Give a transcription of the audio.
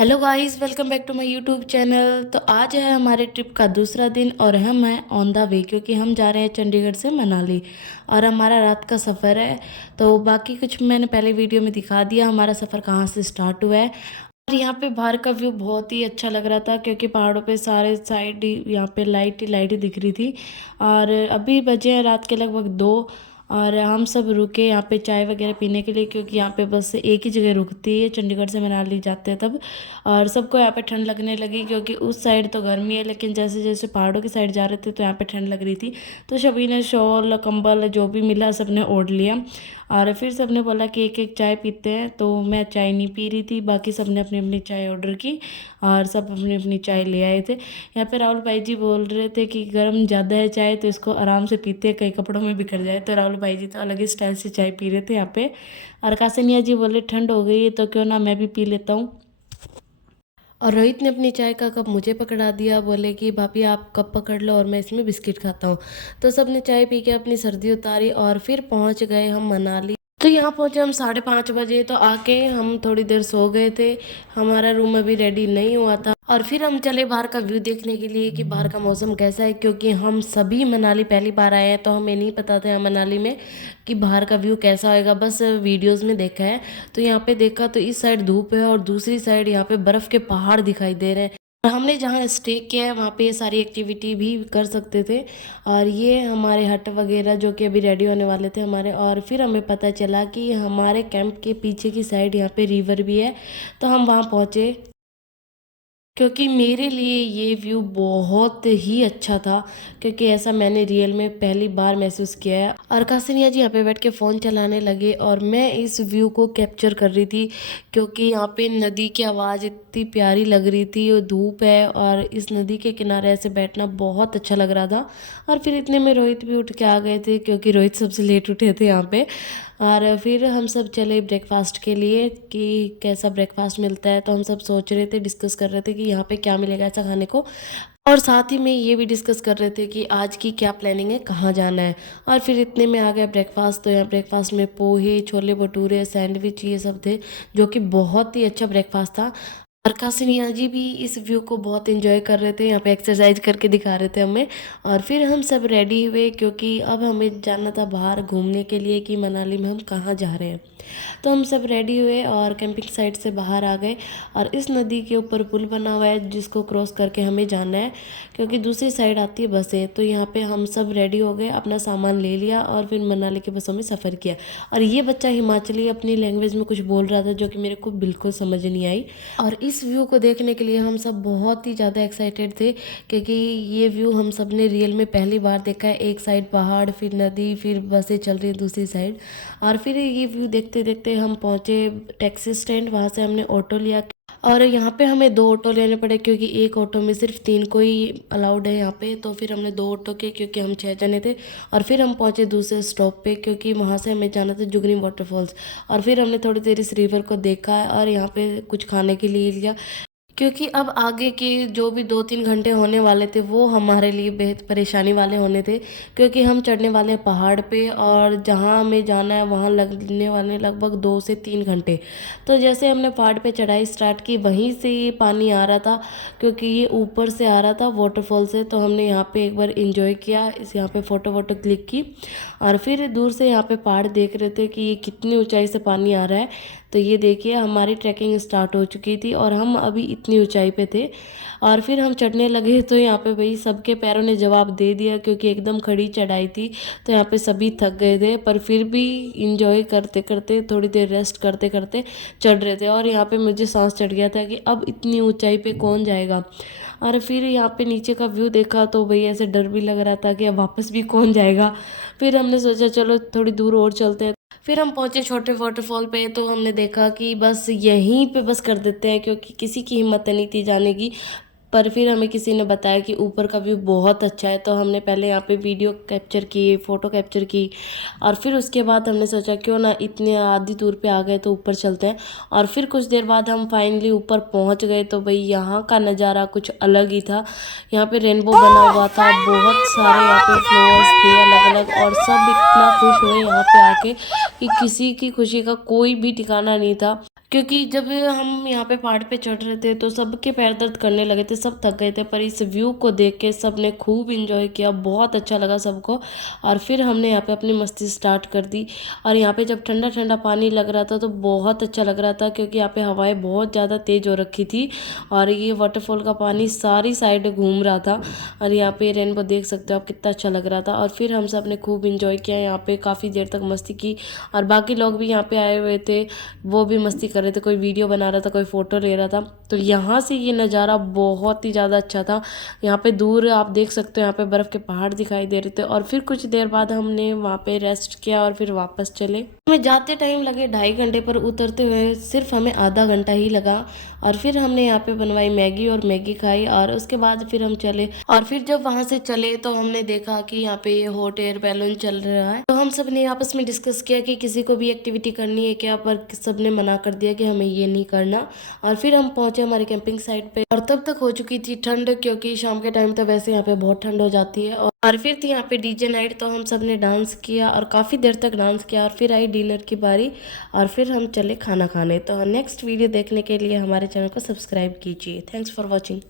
Hello guys, welcome back to my YouTube channel. तो आज है हमारे ट्रिप का दूसरा दिन और हम हैं ऑन द वे क्योंकि हम जा रहे हैं चंडीगढ़ से मनाली और हमारा रात का सफ़र है। तो बाकी कुछ मैंने पहले वीडियो में दिखा दिया हमारा सफ़र कहाँ से स्टार्ट हुआ है। और यहाँ पे बाहर का व्यू बहुत ही अच्छा लग रहा था क्योंकि पहाड़ों पे सारे साइड यहाँ पे लाइट ही लाइट ही दिख रही थी। और अभी बजे हैं रात के लगभग 2 और हम सब रुके यहाँ पे चाय वगैरह पीने के लिए क्योंकि यहाँ पे बस एक ही जगह रुकती है, चंडीगढ़ से मनाली जाते हैं तब। और सबको यहाँ पे ठंड लगने लगी क्योंकि उस साइड तो गर्मी है, लेकिन जैसे जैसे पहाड़ों की साइड जा रहे थे तो यहाँ पे ठंड लग रही थी। तो सभी ने शॉल कंबल जो भी मिला सबने ओढ़ लिया और फिर सबने बोला कि एक एक चाय पीते हैं। तो मैं चाय नहीं पी रही थी, बाकी सबने अपनी अपनी चाय ऑर्डर की और सब अपनी अपनी चाय ले आए थे। यहाँ पे राहुल भाई जी बोल रहे थे कि गर्म ज़्यादा है चाय तो इसको आराम से पीते हैं, कई कपड़ों में बिखर जाए। तो राहुल भाई जी तो अलग ही स्टाइल से चाय पी रहे थे यहाँ पे। और कासिनिया जी बोले ठंड हो गई है तो क्यों ना मैं भी पी लेता हूँ। और रोहित ने अपनी चाय का कप मुझे पकड़ा दिया, बोले कि भाभी आप कप पकड़ लो और मैं इसमें बिस्किट खाता हूँ। तो सबने चाय पी के अपनी सर्दी उतारी और फिर पहुँच गए हम मनाली। तो यहाँ पहुँचे हम 5:30 बजे। तो आके हम थोड़ी देर सो गए थे, हमारा रूम अभी रेडी नहीं हुआ था। और फिर हम चले बाहर का व्यू देखने के लिए कि बाहर का मौसम कैसा है, क्योंकि हम सभी मनाली पहली बार आए हैं तो हमें नहीं पता था मनाली में कि बाहर का व्यू कैसा होएगा, बस वीडियोस में देखा है। तो यहाँ पे देखा तो इस साइड धूप है और दूसरी साइड यहाँ पे बर्फ़ के पहाड़ दिखाई दे रहे हैं। और हमने जहाँ स्टे किया है वहाँ पे ये सारी एक्टिविटी भी कर सकते थे। और ये हमारे हट वगैरह जो कि अभी रेडी होने वाले थे हमारे। और फिर हमें पता चला कि हमारे कैंप के पीछे की साइड यहाँ पे रिवर भी है, तो हम वहाँ पहुँचे क्योंकि मेरे लिए ये व्यू बहुत ही अच्छा था क्योंकि ऐसा मैंने रियल में पहली बार महसूस किया है। और कासिनिया जी यहाँ पे बैठ के फ़ोन चलाने लगे और मैं इस व्यू को कैप्चर कर रही थी क्योंकि यहाँ पे नदी की आवाज़ इतनी प्यारी लग रही थी और धूप है और इस नदी के किनारे ऐसे बैठना बहुत अच्छा लग रहा था। और फिर इतने में रोहित भी उठ के आ गए थे क्योंकि रोहित सबसे लेट उठे थे यहाँ पे। और फिर हम सब चले ब्रेकफास्ट के लिए कि कैसा ब्रेकफास्ट मिलता है। तो हम सब सोच रहे थे, डिस्कस कर रहे थे कि यहाँ पे क्या मिलेगा ऐसा खाने को। और साथ ही में ये भी डिस्कस कर रहे थे कि आज की क्या प्लानिंग है, कहाँ जाना है। और फिर इतने में आ गया ब्रेकफास्ट। तो यहाँ ब्रेकफास्ट में पोहे, छोले भटूरे, सैंडविच ये सब थे जो कि बहुत ही अच्छा ब्रेकफास्ट था। और कासिनिया जी भी इस व्यू को बहुत एंजॉय कर रहे थे, यहाँ पे एक्सरसाइज करके दिखा रहे थे हमें। और फिर हम सब रेडी हुए क्योंकि अब हमें जाना था बाहर घूमने के लिए कि मनाली में हम कहाँ जा रहे हैं। तो हम सब रेडी हुए और कैंपिंग साइट से बाहर आ गए। और इस नदी के ऊपर पुल बना हुआ है जिसको क्रॉस करके हमें जाना है क्योंकि दूसरी साइड आती है बसें। तो यहाँ पे हम सब रेडी हो गए, अपना सामान ले लिया और फिर मनाली की बसों में सफ़र किया। और ये बच्चा हिमाचली अपनी लैंग्वेज में कुछ बोल रहा था जो कि मेरे को बिल्कुल समझ नहीं आई। और इस व्यू को देखने के लिए हम सब बहुत ही ज़्यादा एक्साइटेड थे क्योंकि ये व्यू हम सब ने रियल में पहली बार देखा है। एक साइड पहाड़, फिर नदी, फिर बसें चल रही हैं दूसरी साइड। और फिर ये व्यू देखते देखते हम पहुँचे टैक्सी स्टैंड, वहाँ से हमने ऑटो लिया। और यहाँ पे हमें 2 ऑटो लेने पड़े क्योंकि एक ऑटो में सिर्फ 3 को ही अलाउड है यहाँ पे। तो फिर हमने 2 ऑटो किए क्योंकि हम 6 जने थे। और फिर हम पहुँचे दूसरे स्टॉप पे क्योंकि वहाँ से हमें जाना था जुगनी वाटरफॉल्स। और फिर हमने थोड़ी देर इस रिवर को देखा और यहाँ पे कुछ खाने के लिए लिया क्योंकि अब आगे के जो भी 2-3 घंटे होने वाले थे वो हमारे लिए बेहद परेशानी वाले होने थे क्योंकि हम चढ़ने वाले हैं पहाड़ पे और जहाँ हमें जाना है वहाँ लगने वाले लगभग 2 से 3 घंटे। तो जैसे हमने पहाड़ पे चढ़ाई स्टार्ट की वहीं से ये पानी आ रहा था क्योंकि ये ऊपर से आ रहा था वाटरफॉल से। तो हमने यहाँ पे एक बार इंजॉय किया, इस यहाँ पे फ़ोटो वोटो क्लिक की और फिर दूर से यहाँ पे पहाड़ देख रहे थे कि ये कितनी ऊंचाई से पानी आ रहा है। तो ये देखिए हमारी ट्रैकिंग स्टार्ट हो चुकी थी और हम अभी इतनी ऊंचाई पे थे। और फिर हम चढ़ने लगे तो यहाँ पे भाई सबके पैरों ने जवाब दे दिया क्योंकि एकदम खड़ी चढ़ाई थी। तो यहाँ पे सभी थक गए थे पर फिर भी इंजॉय करते करते थोड़ी देर रेस्ट करते करते चढ़ रहे थे। और यहाँ पे मुझे सांस चढ़ गया था कि अब इतनी ऊंचाई पे कौन जाएगा। और फिर यहाँ पे नीचे का व्यू देखा तो भाई ऐसे डर भी लग रहा था कि अब वापस भी कौन जाएगा। फिर हमने सोचा चलो थोड़ी दूर और चलते हैं। फिर हम पहुंचे छोटे वाटरफॉल पे तो हमने देखा कि बस यहीं पे बस कर देते हैं क्योंकि किसी की हिम्मत नहीं थी जाने की। पर फिर हमें किसी ने बताया कि ऊपर का व्यू बहुत अच्छा है तो हमने पहले यहाँ पे वीडियो कैप्चर की, फ़ोटो कैप्चर की। और फिर उसके बाद हमने सोचा क्यों ना इतने आधी दूर पे आ गए तो ऊपर चलते हैं। और फिर कुछ देर बाद हम फाइनली ऊपर पहुँच गए। तो भाई यहाँ का नज़ारा कुछ अलग ही था। यहाँ पे रेनबो बना हुआ था, बहुत सारे यहाँ पे फ्लावर्स थे अलग अलग और सब इतना खुश हुए यहाँ पे आके कि किसी की खुशी का कोई भी ठिकाना नहीं था। क्योंकि जब हम यहाँ पे पहाड़ पे चढ़ रहे थे तो सबके पैर दर्द करने लगे थे, सब थक गए थे, पर इस व्यू को देख के सब ने खूब इंजॉय किया, बहुत अच्छा लगा सबको। और फिर हमने यहाँ पे अपनी मस्ती स्टार्ट कर दी। और यहाँ पे जब ठंडा ठंडा पानी लग रहा था तो बहुत अच्छा लग रहा था, क्योंकि यहाँ पे हवाएं बहुत ज़्यादा तेज़ हो रखी थी और ये वाटरफॉल का पानी सारी साइड घूम रहा था। और यहाँ पे रेनबो देख सकते हो आप, कितना अच्छा लग रहा था। और फिर हम सब ने खूब इंजॉय किया, यहाँ पे काफ़ी देर तक मस्ती की। और बाकी लोग भी यहाँ पे आए हुए थे, वो भी मस्ती कर रहे थे, कोई वीडियो बना रहा था, कोई फ़ोटो ले रहा था। तो यहाँ से ये नज़ारा बहुत ही ज़्यादा अच्छा था। यहाँ पे दूर आप देख सकते हो, यहाँ पे बर्फ़ के पहाड़ दिखाई दे रहे थे। और फिर कुछ देर बाद हमने वहाँ पे रेस्ट किया और फिर वापस चले। हमें जाते टाइम लगे 2.5 घंटे, पर उतरते हुए सिर्फ हमें आधा घंटा ही लगा। और फिर हमने यहाँ पे बनवाई मैगी और मैगी खाई और उसके बाद फिर हम चले। और फिर जब वहाँ से चले तो हमने देखा कि यहाँ पे हॉट एयर बैलून चल रहा है। तो हम सब ने आपस में डिस्कस किया कि किसी को भी एक्टिविटी करनी है क्या, पर सब ने मना कर दिया कि हमें ये नहीं करना। और फिर हम पहुंचे हमारे कैंपिंग साइट पे, और तब तक हो चुकी थी ठंड, क्योंकि शाम के टाइम तो वैसे यहाँ पे बहुत ठंड हो जाती है। और फिर थी यहाँ पे डीजे नाइट, तो हम सब ने डांस किया और काफ़ी देर तक डांस किया। और फिर आई डिनर की बारी और फिर हम चले खाना खाने। तो नेक्स्ट वीडियो देखने के लिए हमारे चैनल को सब्सक्राइब कीजिए। Thanks for watching.